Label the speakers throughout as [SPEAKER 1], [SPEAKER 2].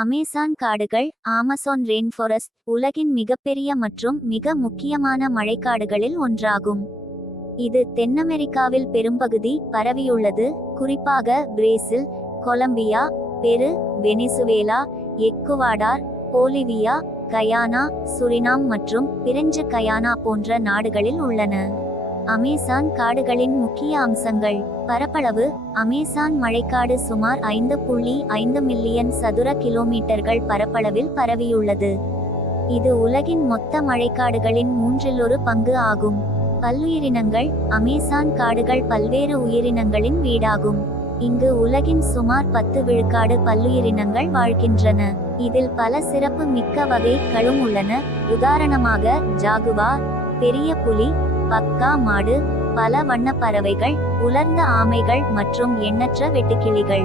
[SPEAKER 1] Amazon காடுகள் ஆமசோன் ரெயின்ஃபாரஸ்ட் உலகின் மிகப்பெரிய மற்றும் மிக முக்கியமான மழைக்காடுகளில் ஒன்றாகும். இது தென்னமெரிக்காவில் பெரும்பகுதி பரவியுள்ளது. குறிப்பாக Brazil Colombia Peru Venezuela Ecuador Bolivia Guyana Suriname மற்றும் பிரெஞ்சு கயானா போன்ற நாடுகளில் உள்ளன. அமேசான் காடுகளின் முக்கிய அம்சங்கள். பரப்பளவு அமேசான் மழைக்காடு சுமார் ஐந்து புள்ளி ஐந்து மில்லியன் சதுர கிலோமீட்டர்கள் பரப்பளவில் பரவியுள்ளது. இது உலகின் மொத்த மழைக்காடுகளின் மூன்றில் ஒரு பங்கு ஆகும். பல்லுயிரினங்கள் அமேசான் காடுகள் பல்வேறு உயிரினங்களின் வீடாகும். இங்கு உலகின் சுமார் பத்து விழுக்காடு பல்லுயிரினங்கள் வாழ்கின்றன. இதில் பல சிறப்பு மிக்க வகைகளும் உள்ளன. உதாரணமாக ஜாகுவா பெரிய புலி பக்கா மாடு பல வண்ண பறவைகள் உலர்ந்த ஆமைகள் மற்றும் எண்ணற்ற வெட்டுக்கிளிகள்.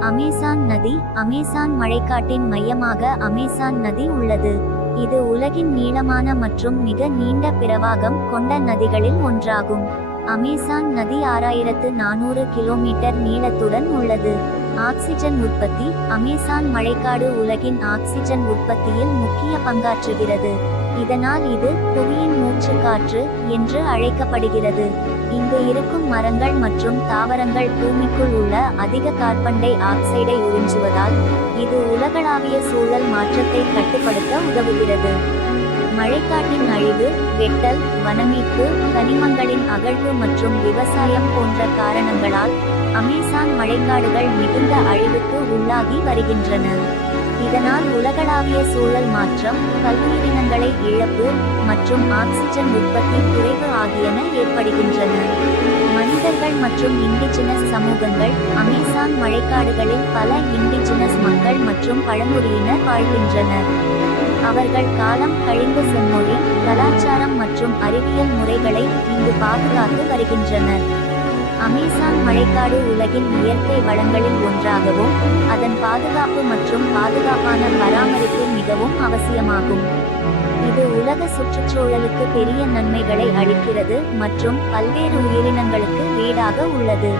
[SPEAKER 1] அமேசான் நதி அமேசான் மழைக்காட்டின் மையமாக அமேசான் நதி உள்ளது. இது உலகின் நீளமான மற்றும் மிக நீண்ட பிரவாகம் கொண்ட நதிகளில் ஒன்றாகும். அமேசான் நதி ஆறாயிரத்து நானூறு கிலோமீட்டர் நீளத்துடன் உள்ளது. ஆக்சிஜன் உற்பத்தி அமேசான் மழைக்காடு உலகின் ஆக்சிஜன் உற்பத்தியில் முக்கிய பங்காற்றுகிறது. இதனால் இது புவியின் மூச்சு காற்று என்று அழைக்கப்படுகிறது. இங்கு இருக்கும் மரங்கள் மற்றும் தாவரங்கள் பூமிக்குள் உள்ள அதிக கார்பன் டை ஆக்சைடை உறிஞ்சுவதால் இது உலகளாவிய சூழல் மாற்றத்தை கட்டுப்படுத்த உதவுகிறது. மழைக்காட்டின் அழிவு வெட்டல் வனமீட்பு கனிமங்களின் அகழ்வு மற்றும் விவசாயம் போன்ற காரணங்களால் அமேசான் மழைக்காடுகள் மிகுந்த அழிவுக்கு உள்ளாகி வருகின்றன. இதனால் உலகளாவிய சூழல் மாற்றம் பல்லுயிரினங்களை இழப்பு மற்றும் ஆக்சிஜன் உற்பத்தி குறைவு ஆகியன ஏற்படுகின்றன. மனிதர்கள் மற்றும் இண்டிஜினஸ் சமூகங்கள் அமேசான் மழைக்காடுகளில் பல இண்டிஜினஸ் மக்கள் மற்றும் பழங்குடியினர் வாழ்கின்றனர். அவர்கள் காலம் கழிந்து செம்மொழி கலாச்சாரம் மற்றும் அறிவியல் முறைகளை இங்கு பாதுகாத்து வருகின்றனர். அமேசான் மழைக்காடு உலகின் இயற்கை வளங்களில் ஒன்றாகவும் அதன் பாதுகாப்பு மற்றும் பாதுகாப்பான பராமரிப்பு மிகவும் அவசியமாகும். இது உலக சுற்றுச்சூழலுக்கு பெரிய நன்மைகளை அளிக்கிறது மற்றும் பல்வேறு உயிரினங்களுக்கு வீடாக உள்ளது.